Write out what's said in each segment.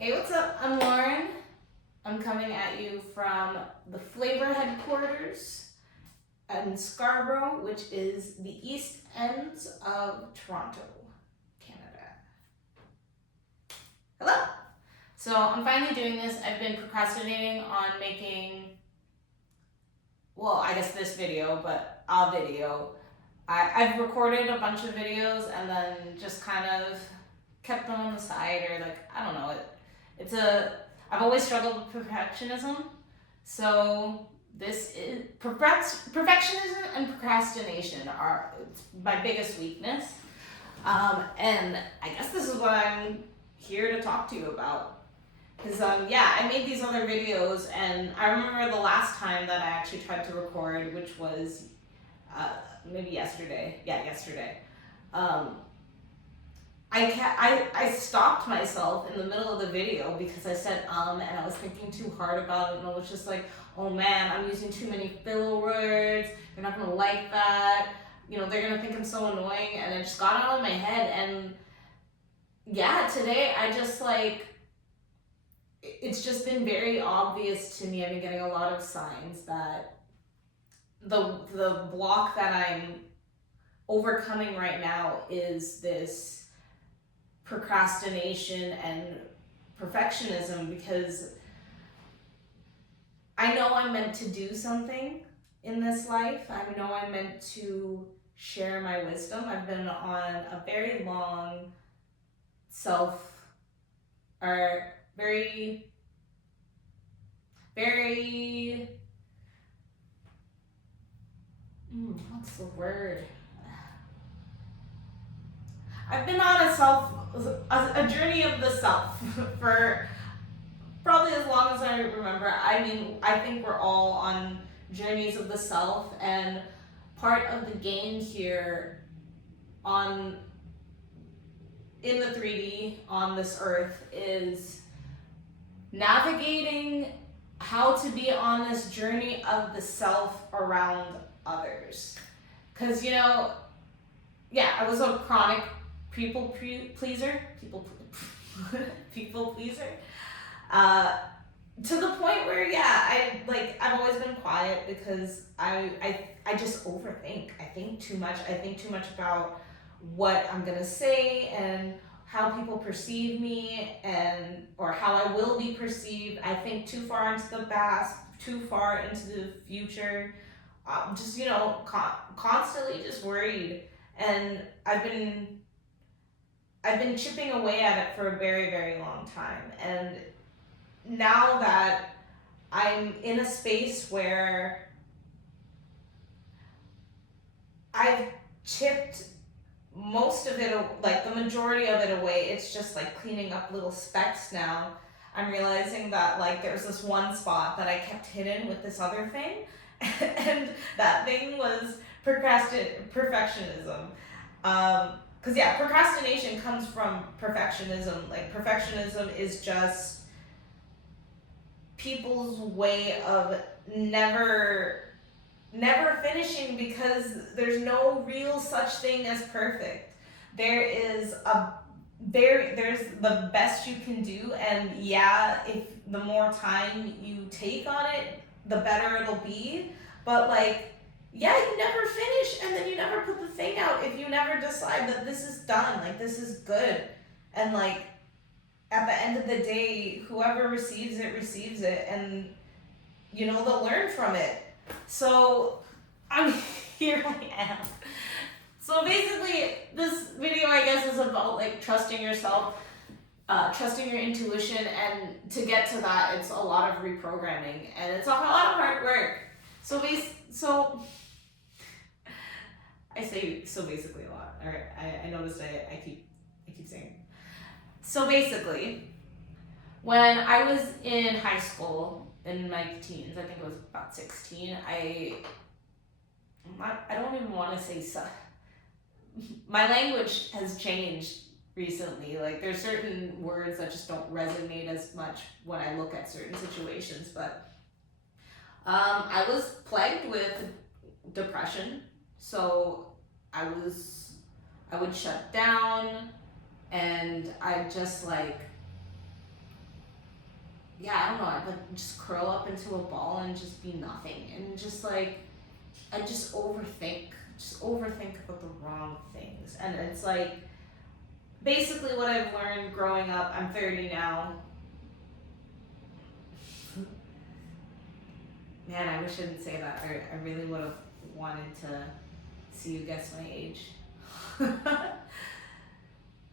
Hey, what's up? I'm Lauren. I'm coming at you from the Flavor headquarters in Scarborough, which is the east ends of Toronto, Canada. Hello! So I'm finally doing this. I've been procrastinating on making, well, I guess this video, but a video. I've recorded a bunch of videos and then just kind of kept them on the side, or like, I don't know, I've always struggled with perfectionism. So this is, perfectionism and procrastination are my biggest weakness. And I guess this is what I'm here to talk to you about. Because, I made these other videos, and I remember the last time that I actually tried to record, which was maybe yesterday. Yeah, yesterday. I stopped myself in the middle of the video because I said and I was thinking too hard about it, and I was just like, oh man, I'm using too many filler words, they're not gonna like that, they're gonna think I'm so annoying, and it just got out of my head. And yeah, today I just it's just been very obvious to me. I've been getting a lot of signs that the block that I'm overcoming right now is this procrastination and perfectionism, because I know I'm meant to do something in this life. I know I'm meant to share my wisdom. I've been on a very long what's the word? I've been on a journey of the self for probably as long as I remember. I mean, I think we're all on journeys of the self, and part of the game here in the 3D on this earth is navigating how to be on this journey of the self around others. Because, I was a chronic people pleaser. To the point where, I've always been quiet because I just overthink. I think too much. I think too much about what I'm gonna say and how people perceive me, or how I will be perceived. I think too far into the past, too far into the future. Constantly just worried. And I've been chipping away at it for a very, very long time. And now that I'm in a space where I've chipped most of it, like the majority of it, away, it's just like cleaning up little specks now. I'm realizing that there's this one spot that I kept hidden with this other thing, and that thing was perfectionism. Because procrastination comes from perfectionism. Like, perfectionism is just people's way of never finishing, because there's no real such thing as perfect. There's the best you can do, and if the more time you take on it, the better it'll be. But you never finish, and then you never put the thing out if you never decide that this is done, this is good. And at the end of the day, whoever receives it, and they'll learn from it. So here I am. So basically, this video, I guess, is about trusting yourself, trusting your intuition, and to get to that, it's a lot of reprogramming, and it's a lot of hard work. So I say so basically a lot. All right, I noticed I keep saying it. So basically, when I was in high school, in my teens, I think it was about 16, I don't even want to say my language has changed recently. There's certain words that just don't resonate as much when I look at certain situations, but I was plagued with depression. So I would shut down, and I just yeah, I don't know, I like just curl up into a ball and just be nothing, and just like I just overthink about the wrong things, and it's like basically what I've learned growing up. I'm 30 now. Man, I wish I didn't say that. I really would have wanted to see you guess my age.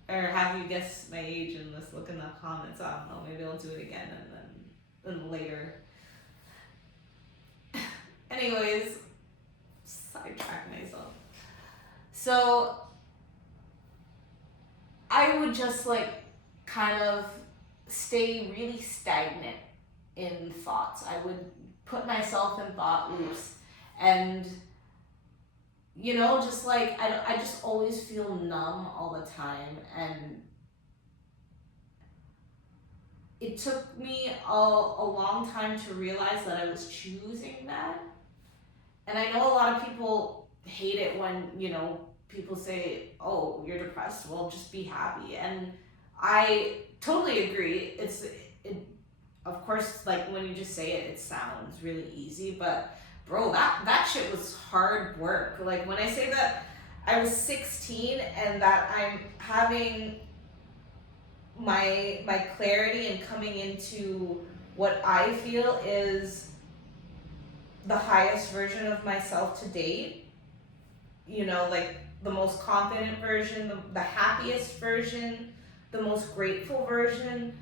Or have you guess my age and just look in the comments. I don't know, maybe I'll do it again and then later. Anyways, sidetrack myself. So I would just like kind of stay really stagnant in thoughts. I would put myself in thought loops, and just like I just always feel numb all the time, and it took me a long time to realize that I was choosing that. And I know a lot of people hate it when people say, oh, you're depressed, well, just be happy. And I totally agree. Of course, like when you just say it, it sounds really easy, but bro, that shit was hard work. Like when I say that I was 16 and that I'm having my clarity and coming into what I feel is the highest version of myself to date, like the most confident version, the happiest version, the most grateful version.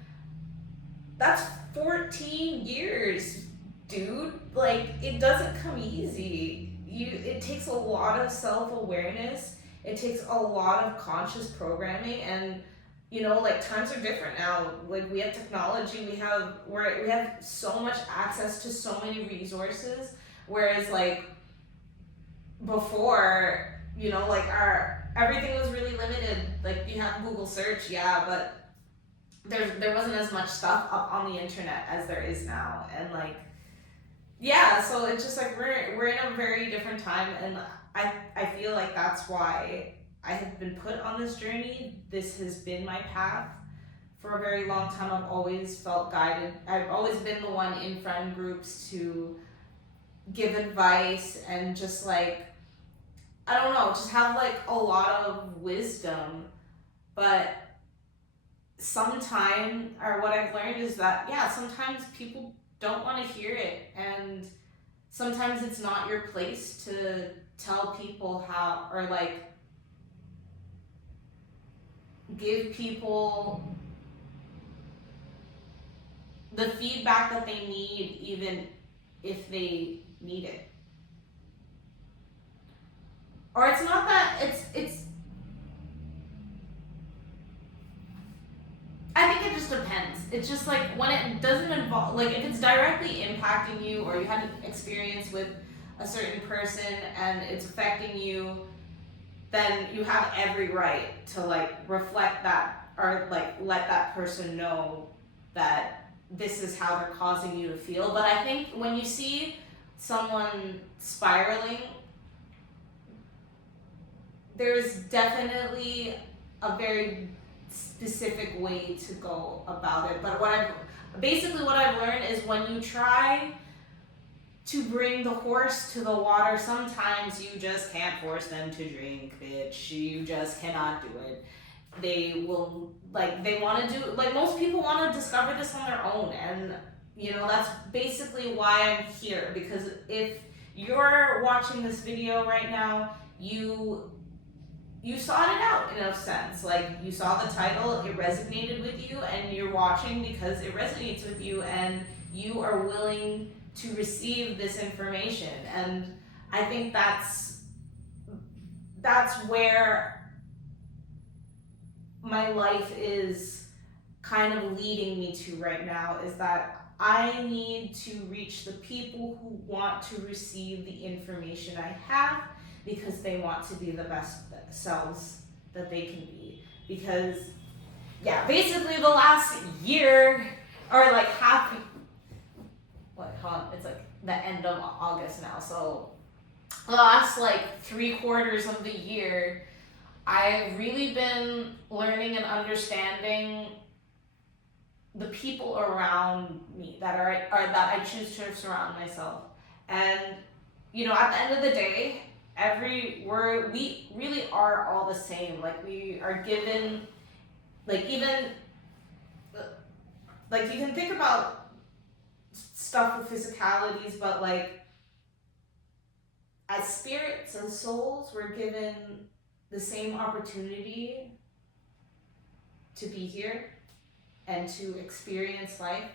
That's 14 years, dude. Like, it doesn't come easy. It takes a lot of self-awareness. It takes a lot of conscious programming, and like times are different now. Like we have technology, we have so much access to so many resources, whereas like before, like everything was really limited. Like you have Google search, yeah, but there wasn't as much stuff up on the internet as there is now. And like, yeah, so it's just like we're in a very different time, and I feel like that's why I have been put on this journey. This has been my path for a very long time. I've always felt guided. I've always been the one in friend groups to give advice and just like, I don't know, just have like a lot of wisdom. But what I've learned is that, yeah, sometimes people don't want to hear it, and sometimes it's not your place to tell people how, or like give people the feedback that they need, even if they need it. Or it's not that it's I think it just depends. It's just like when it doesn't involve, like if it's directly impacting you, or you had an experience with a certain person and it's affecting you, then you have every right to like reflect that, or like let that person know that this is how they're causing you to feel. But I think when you see someone spiraling, there's definitely a very specific way to go about it. But what I've learned is when you try to bring the horse to the water, sometimes you just can't force them to drink, bitch. You just cannot do it. They will, like, they want to do, like, most people want to discover this on their own. And, that's basically why I'm here. Because if you're watching this video right now, you sought it out in a sense. Like, you saw the title, it resonated with you, and you're watching because it resonates with you, and you are willing to receive this information. And I think that's where my life is kind of leading me to right now, is that I need to reach the people who want to receive the information I have, because they want to be the best selves that they can be. Because, yeah, basically the last year, or like it's like the end of August now, so the last like 3/4 of the year, I've really been learning and understanding the people around me that are that I choose to surround myself. And at the end of the day, we really are all the same. Like, we are given, like, even like, you can think about stuff with physicalities, but like, as spirits and souls, we're given the same opportunity to be here and to experience life.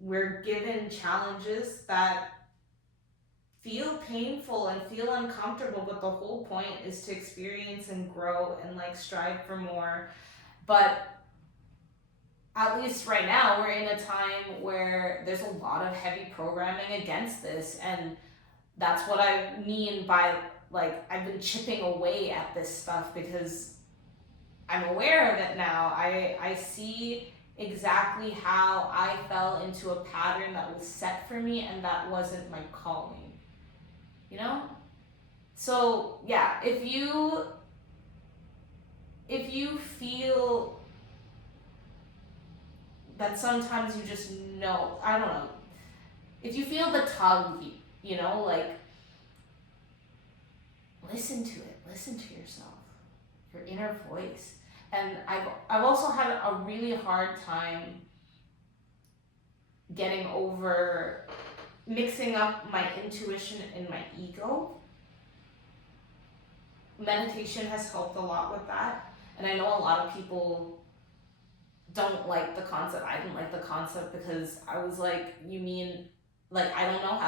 We're given challenges that feel painful and feel uncomfortable, but the whole point is to experience and grow and like strive for more. But at least right now, we're in a time where there's a lot of heavy programming against this, and that's what I mean by, like, I've been chipping away at this stuff because I'm aware of it now. I see exactly how I fell into a pattern that was set for me, and that wasn't my calling. So yeah, if you feel that sometimes you just know, I don't know, if you feel the tug, like, listen to it, listen to yourself, your inner voice. And I've also had a really hard time getting over mixing up my intuition and my ego. Meditation has helped a lot with that, and I know a lot of people don't like the concept. I didn't like the concept because I was like, you mean, like, I don't know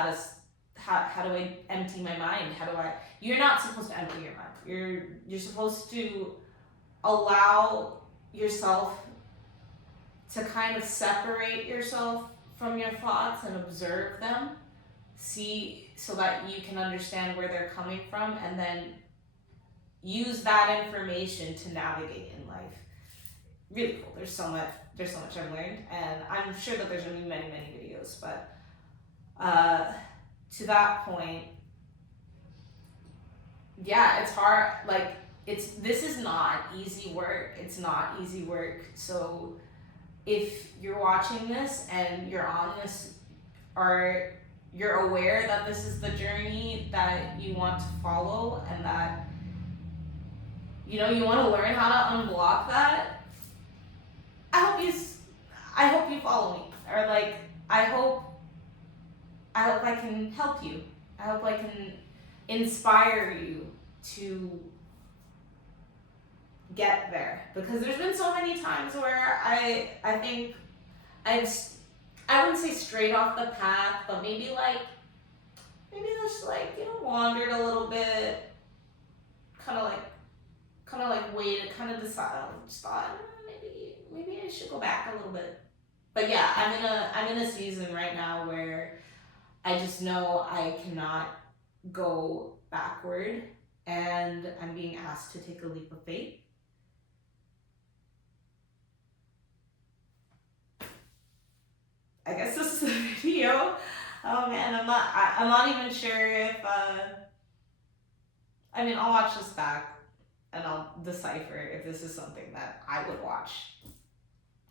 how do I empty my mind? You're not supposed to empty your mind. You're supposed to allow yourself to kind of separate yourself from your thoughts and observe them, so that you can understand where they're coming from, and then use that information to navigate in life. Really cool. There's so much I've learned, and I'm sure that there's going to be many, many videos, but to that point, yeah, it's hard. Like, this is not easy work. It's not easy work. So if you're watching this and you're on this, or you're aware that this is the journey that you want to follow, and that you want to learn how to unblock that, I hope you follow me, or like, I hope I can help you. I hope I can inspire you to get there, because there's been so many times where I think I wouldn't say strayed off the path, but maybe just like, wandered a little bit, kind of like waited, kind of decided, just thought, maybe I should go back a little bit. But yeah, I'm in a season right now where I just know I cannot go backward, and I'm being asked to take a leap of faith. I guess this is the video. Oh man, I'm not even sure if I'll watch this back and I'll decipher if this is something that I would watch.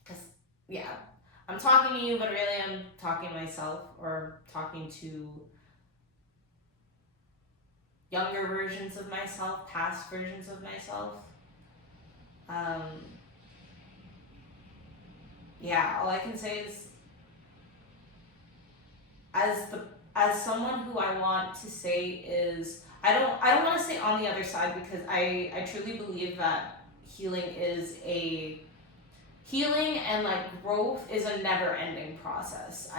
Because yeah, I'm talking to you, but really I'm talking to myself, or talking to younger versions of myself, past versions of myself. Yeah, all I can say is, as someone who I want to say is, I don't want to say on the other side, because I truly believe that healing and like growth is a never ending process.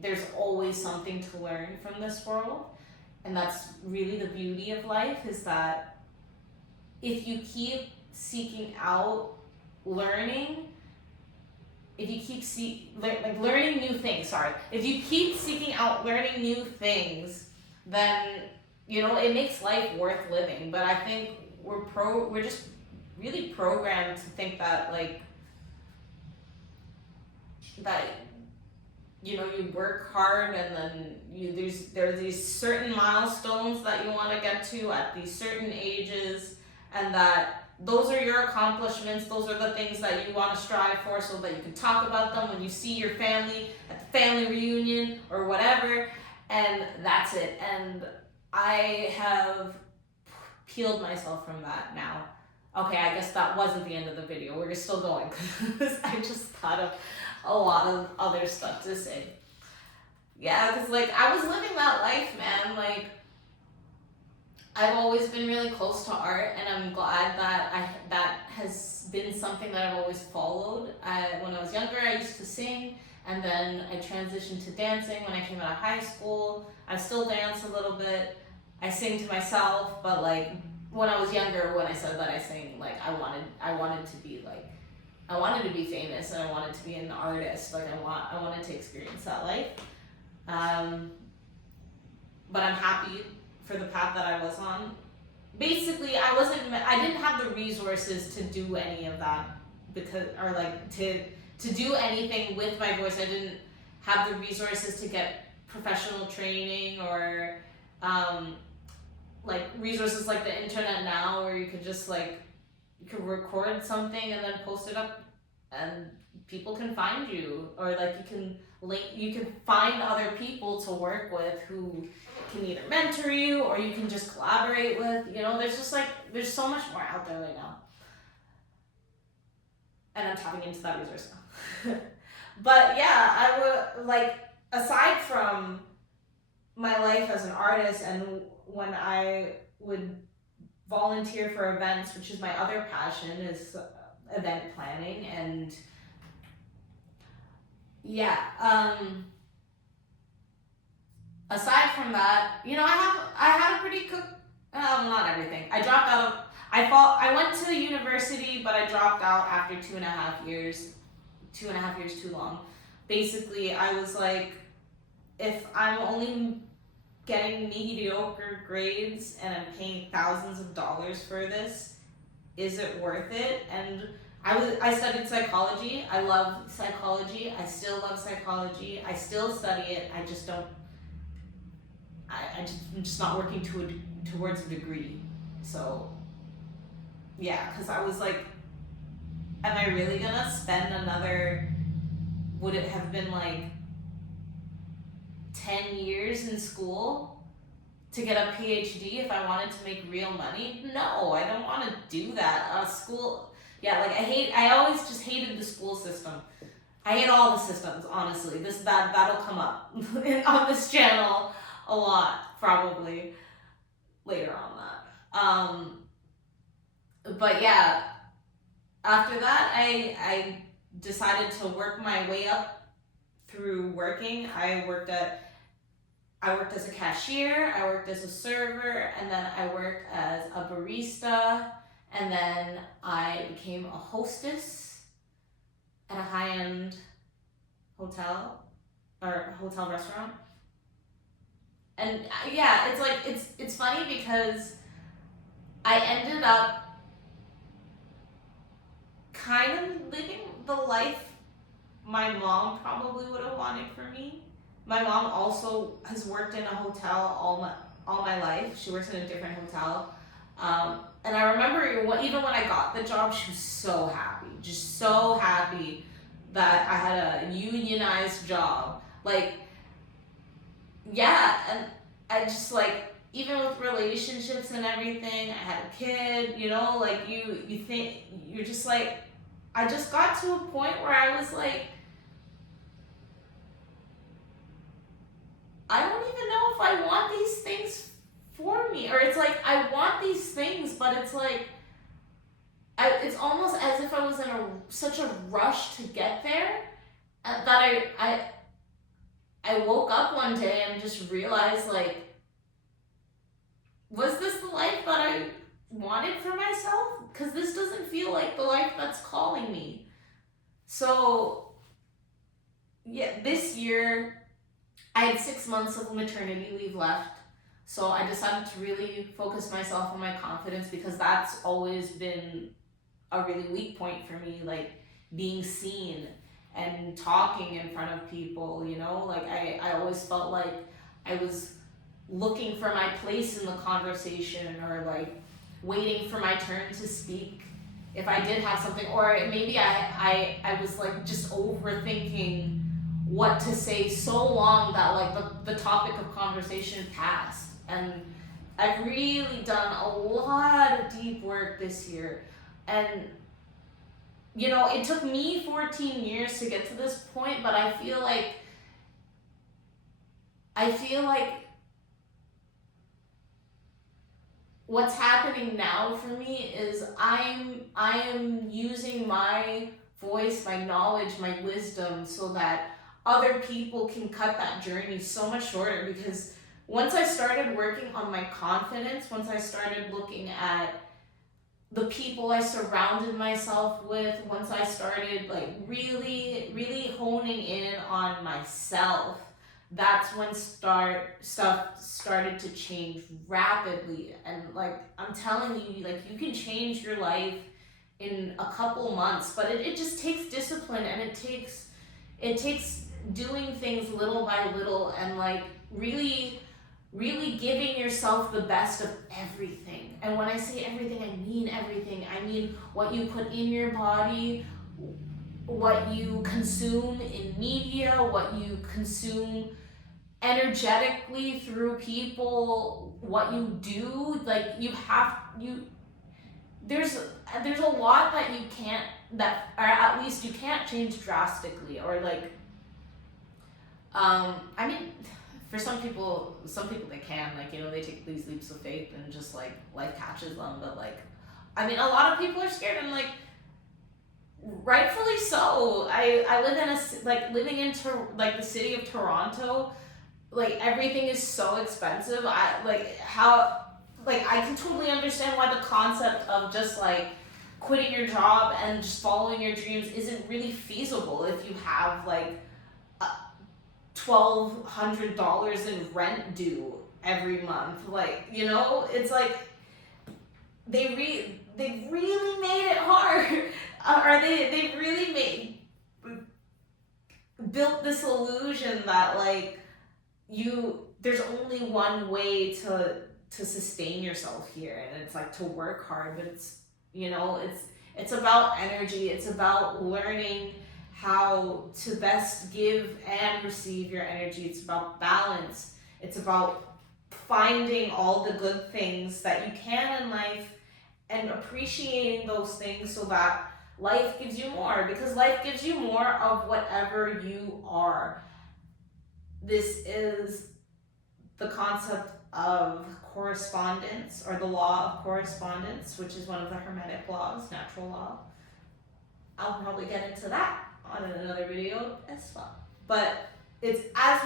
There's always something to learn from this world, and that's really the beauty of life, is that if you keep seeking out learning, if you keep learning new things, if you keep seeking out learning new things, then it makes life worth living. But I think we're just really programmed to think that you work hard, and then there's these certain milestones that you want to get to at these certain ages, and that those are your accomplishments. Those are the things that you want to strive for so that you can talk about them when you see your family at the family reunion or whatever. And that's it. And I have peeled myself from that now. Okay, I guess that wasn't the end of the video. We're still going because I just thought of a lot of other stuff to say. Yeah, because like I was living that life, man. Like I've always been really close to art, and I'm glad that that has been something that I've always followed. When I was younger, I used to sing, and then I transitioned to dancing when I came out of high school. I still dance a little bit. I sing to myself, but like when I was younger, when I said that I sing, like I wanted to be like, I wanted to be famous, and I wanted to be an artist. Like I wanted to experience that life. But I'm happy for the path that I was on. Basically, I didn't have the resources to do any of that because, or like to do anything with my voice. I didn't have the resources to get professional training or like resources like the internet now, where you could just like, you could record something and then post it up and people can find you, or like you can find other people to work with who can either mentor you or you can just collaborate with. You know, there's just like, there's so much more out there right now. And I'm tapping into that resource now. But yeah, I would like, aside from my life as an artist and when I would volunteer for events, which is my other passion, is event planning. And yeah, aside from that, you know, I had a pretty not everything. I dropped out of, I went to university, but I dropped out after 2.5 years. 2.5 years too long. Basically, I was like, if I'm only getting mediocre grades and I'm paying thousands of dollars for this, is it worth it? And I studied psychology. I love psychology. I still love psychology. I still study it. I just don't, I'm just not working towards a degree. So yeah, because I was like, am I really gonna spend another, would it have been like 10 years in school to get a PhD if I wanted to make real money? No, I don't want to do that. School, yeah, like I always just hated the school system. I hate all the systems, honestly. That'll come up on this channel a lot, probably later on that. But yeah, after that, I decided to work my way up through working. I worked as a cashier, I worked as a server, and then I worked as a barista, and then I became a hostess at a high-end hotel or hotel restaurant. And yeah, it's like, it's funny because I ended up kind of living the life my mom probably would have wanted for me. My mom also has worked in a hotel all my life. She works in a different hotel. And I remember even when I got the job, she was so happy, just so happy that I had a unionized job. Like, yeah, and I just like, even with relationships and everything, I had a kid, you know, like you think, you're just like, I just got to a point where I was like, I don't even know if I want these things for me. Or it's like, I want these things, but it's like, it's almost as if I was in such a rush to get there that I woke up one day and just realized, like, was this the life that I wanted for myself? Because this doesn't feel like the life that's calling me. So yeah, this year I had 6 months of maternity leave left. So I decided to really focus myself on my confidence, because that's always been a really weak point for me, like being seen and talking in front of people, you know? Like I always felt like I was looking for my place in the conversation, or like waiting for my turn to speak. if I did have something, or maybe I was like just overthinking what to say so long that like the topic of conversation passed. And I've really done a lot of deep work this year. And you know, it took me 14 years to get to this point, but I feel like what's happening now for me is I am using my voice, my knowledge, my wisdom so that other people can cut that journey so much shorter. Because once I started working on my confidence, once I started looking at the people I surrounded myself with, once I started like really honing in on myself, that's when stuff started to change rapidly. And like I'm telling you, like you can change your life in a couple months, but it just takes discipline, and it takes doing things little by little, and like really giving yourself the best of everything. And when I say everything, I mean everything. I mean what you put in your body, what you consume in media, what you consume energetically through people, what you do. Like there's a lot that you can't, that, or at least you can't change drastically, or like I mean, for some people they can, like, you know, they take these leaps of faith and just like life catches them. But like, I mean, a lot of people are scared, and like rightfully so. I live in living in like the city of Toronto, like everything is so expensive. I can totally understand why the concept of just like quitting your job and just following your dreams isn't really feasible if you have like $1,200 in rent due every month. Like, you know, it's like they really made it hard, or they really built this illusion that like there's only one way to sustain yourself here, and it's like to work hard. But it's, you know, it's about energy. It's about learning how to best give and receive your energy. It's about balance. It's about finding all the good things that you can in life and appreciating those things so that life gives you more, because life gives you more of whatever you are. This is the concept of correspondence, or the law of correspondence, which is one of the Hermetic laws, natural law. I'll probably get into that on another video as well. But it's as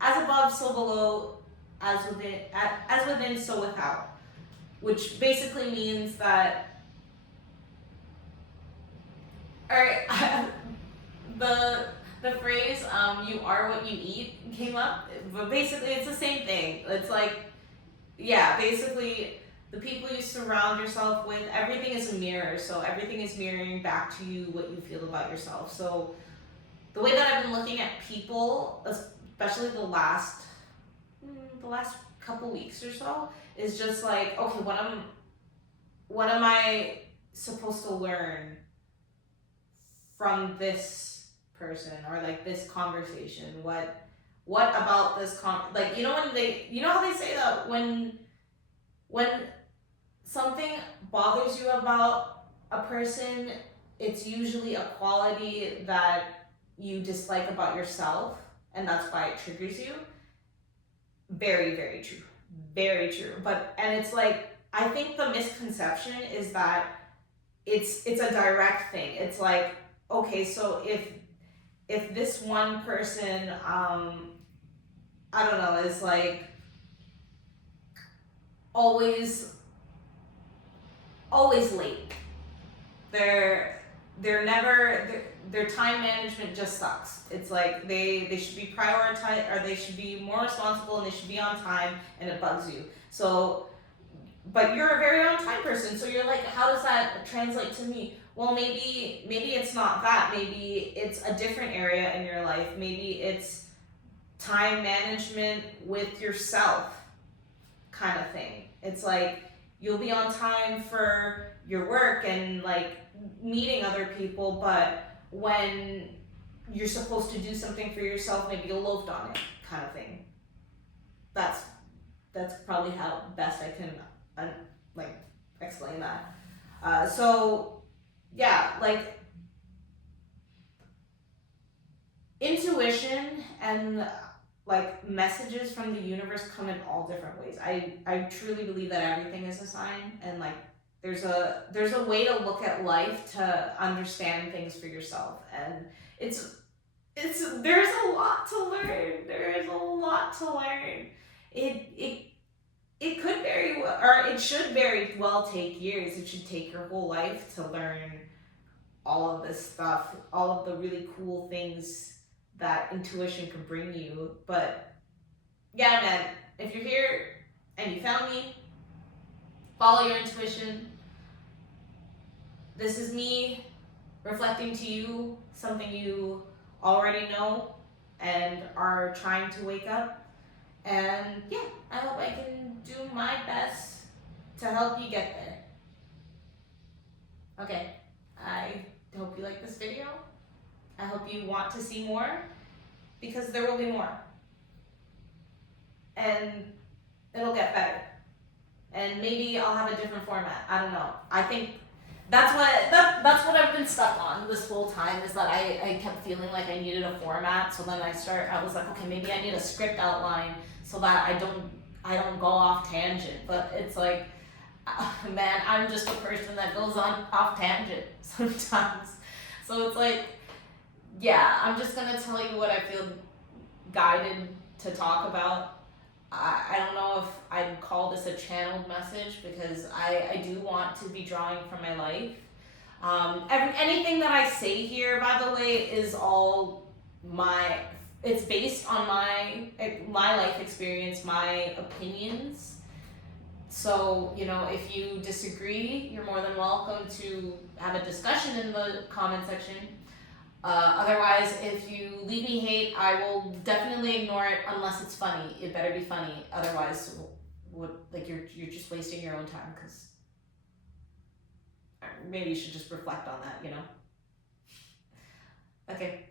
above, so below, as within, so without, which basically means that, all right, the phrase "you are what you eat" came up, but basically it's the same thing. It's like, yeah, basically the people you surround yourself with, everything is a mirror, so everything is mirroring back to you what you feel about yourself. So the way that I've been looking at people, especially the last couple weeks or so, is just like, okay, what am I supposed to learn from this person, or like this conversation? What about this like, you know, how they say that when something bothers you about a person, it's usually a quality that you dislike about yourself, and that's why it triggers you. Very, very true. Very true. And it's like, I think the misconception is that it's a direct thing. It's like, okay, so if this one person, I don't know, is like always late. Their time management just sucks. It's like they should be prioritized, or they should be more responsible, and they should be on time, and it bugs you. So, but you're a very on time person, so you're like, how does that translate to me? Well, maybe it's not that. Maybe it's a different area in your life. Maybe it's time management with yourself kind of thing. It's like, you'll be on time for your work, and like meeting other people, but when you're supposed to do something for yourself, maybe you loafed on it, kind of thing. That's probably how best I can like explain that. So yeah, like intuition and like messages from the universe come in all different ways. I truly believe that everything is a sign, and like there's a way to look at life to understand things for yourself, and it's there's a lot to learn. There is a lot to learn. It could very well, or it should very well take years. It should take your whole life to learn all of this stuff, all of the really cool things that intuition can bring you. But yeah, man, if you're here and you found me, follow your intuition. This is me reflecting to you something you already know and are trying to wake up. And yeah, I hope I can do my best to help you get there. Okay, I hope you like this video. I hope you want to see more, because there will be more. And it'll get better. And maybe I'll have a different format. I don't know. I think that's what I've been stuck on this whole time, is that I kept feeling like I needed a format. So then I was like, okay, maybe I need a script outline so that I don't go off tangent. But it's like, man, I'm just a person that goes on off tangent sometimes. So it's like, yeah, I'm just gonna tell you what I feel guided to talk about. I don't know if I'd call this a channeled message, because I do want to be drawing from my life. Anything that I say here, by the way, is all it's based on my life experience, my opinions. So, if you disagree, you're more than welcome to have a discussion in the comment section. Otherwise, if you leave me hate, I will definitely ignore it unless it's funny. It better be funny. Otherwise, you're just wasting your own time, because maybe you should just reflect on that, Okay.